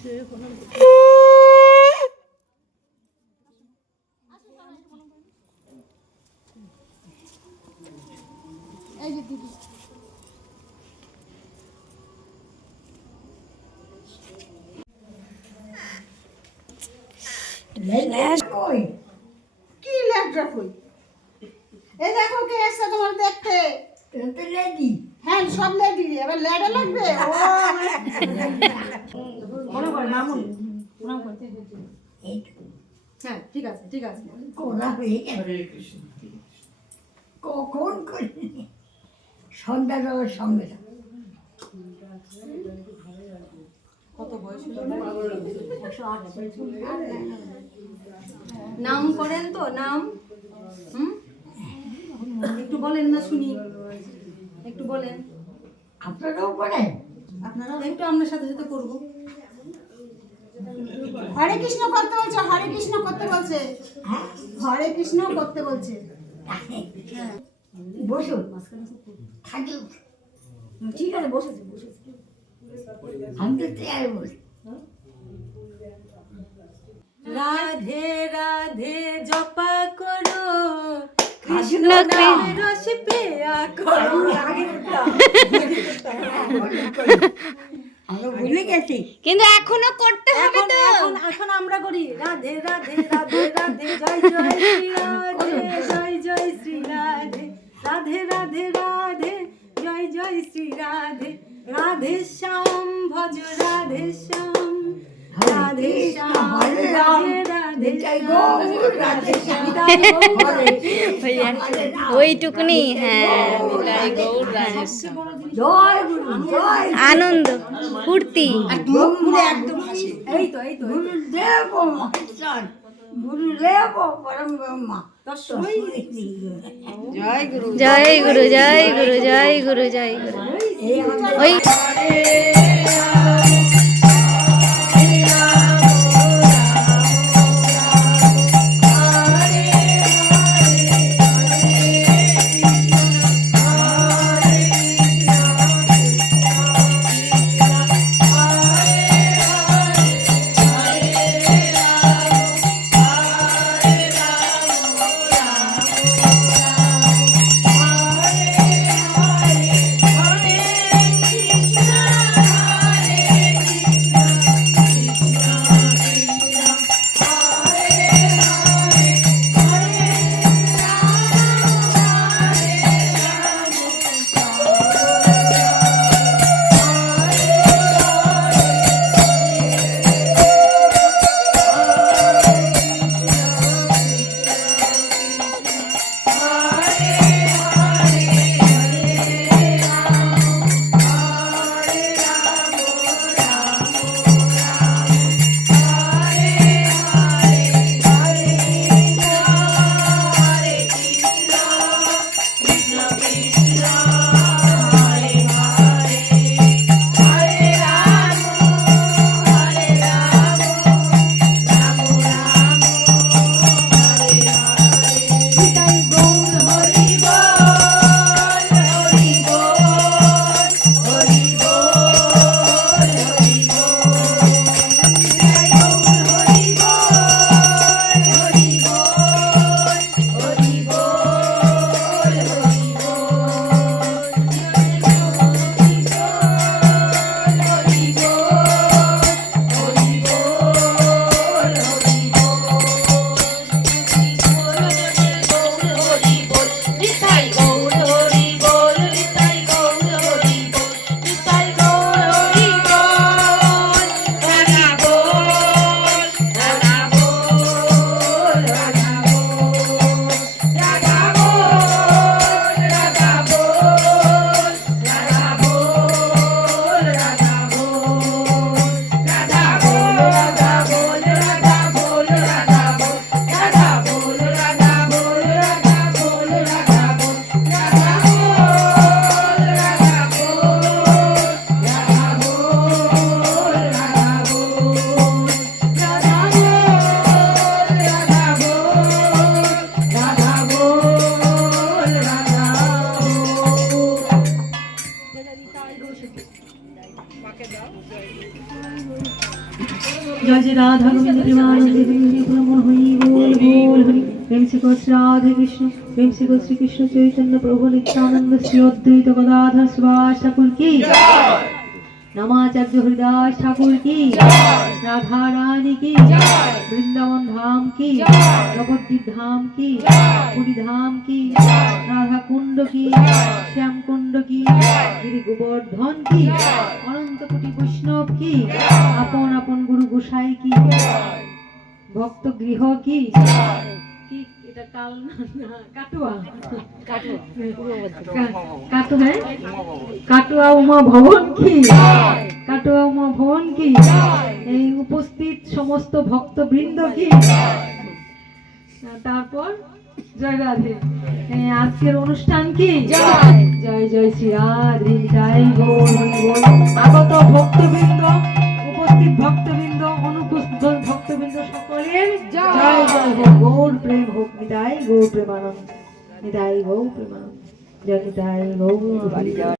কি ল্যাপটপ কই? এই দেখো কে এসে তোমার দেখতে। তো লেডি। হ্যাঁ সব লেডি, এবার ল্যাডা লাগবে। ও মনে করে মামুন প্রণাম করতে। হ্যাঁ ঠিক আছে ঠিক আছে। কোনা হয়ে গেল। কখন করে সন্ধ্যা দেওয়ার সঙ্গে কত বয়স হলো? নাম করেন তো নাম? একটু বলেন না শুনি, একটু বলেন। আপনারাও করেন? আপনারা একটু আপনার সাথে সাথে করবো। হরে কৃষ্ণ করতে বলছে, হরে কৃষ্ণ করতে বলছে, হরে কৃষ্ণ করতে বলছে। হ্যাঁ বসুন থাকি। ঠিক আছে বসেছি বসেছি। আমি তো চেয়ারে বসি। রাধে রাধে জপা করো, কৃষ্ণ নামের রস পেয়া করো। আমি ভুলে গেছি কিন্তু এখনো করতে হবে তো। এখন আমরা করি রাধে রাধে রাধে রাধে জয় জয় শ্রী রাধে, জয় জয় শ্রী রাধে, রাধে রাধে রাধে জয় জয় শ্রী রাধে, রাধে শ্যাম ভজ রাধে শ্যাম, রাধে শ্যাম রাধে রাধে ওইটুকুনি। হ্যাঁ জয় গুরু জয় আনন্দ ফুর্তি। এই তো এই তো গুরুদেব মহেশ্বর গুরুদেব পরম ব্রহ্মা জয় গুরু জয় গুরু জয় গুরু জয় গুরু জয় গুরু। ওই जय जय राधा गोविंद प्रेमानंदे मन हरि बोल बोल हरि प्रेम से गो श्री राधे कृष्ण प्रेम से गो श्री कृष्ण चैतन्य प्रभु नित्यानंद श्री अद्वैत गदाधर शिवास ठाकुर की नमाचार्य हरिदास ठाकुर की राधा रानी की वृंदावन धाम की नवद्वीप धाम की पुरी धाम की राधा कुंड की श्याम कुंड की गिरि गोवर्धन की अनंत कोटि वैष्णव की अपन अपन गुरु गोसाई की भक्त गृह की এটা কাল কাটুয়া কাটুয়া কাটুয়া উমা ভবন কি কাটুয়া উমা ভবন কি এই উপস্থিত সমস্ত ভক্তবৃন্দ কি তারপর জয় রাধে আজকের অনুষ্ঠান কি জয় জয় শ্রী রাধে জয় গৌর আগত ভক্তবৃন্দ উপস্থিত ভক্তবৃন্দ অনুপস্থিত ভক্তবৃন্দ সকলের জয় জয় হোক গৌর প্রেম হোক নিতাই গৌর প্রেমানন্দ নিতাই গৌর প্রেমানন্দ জয় নিতাই গৌর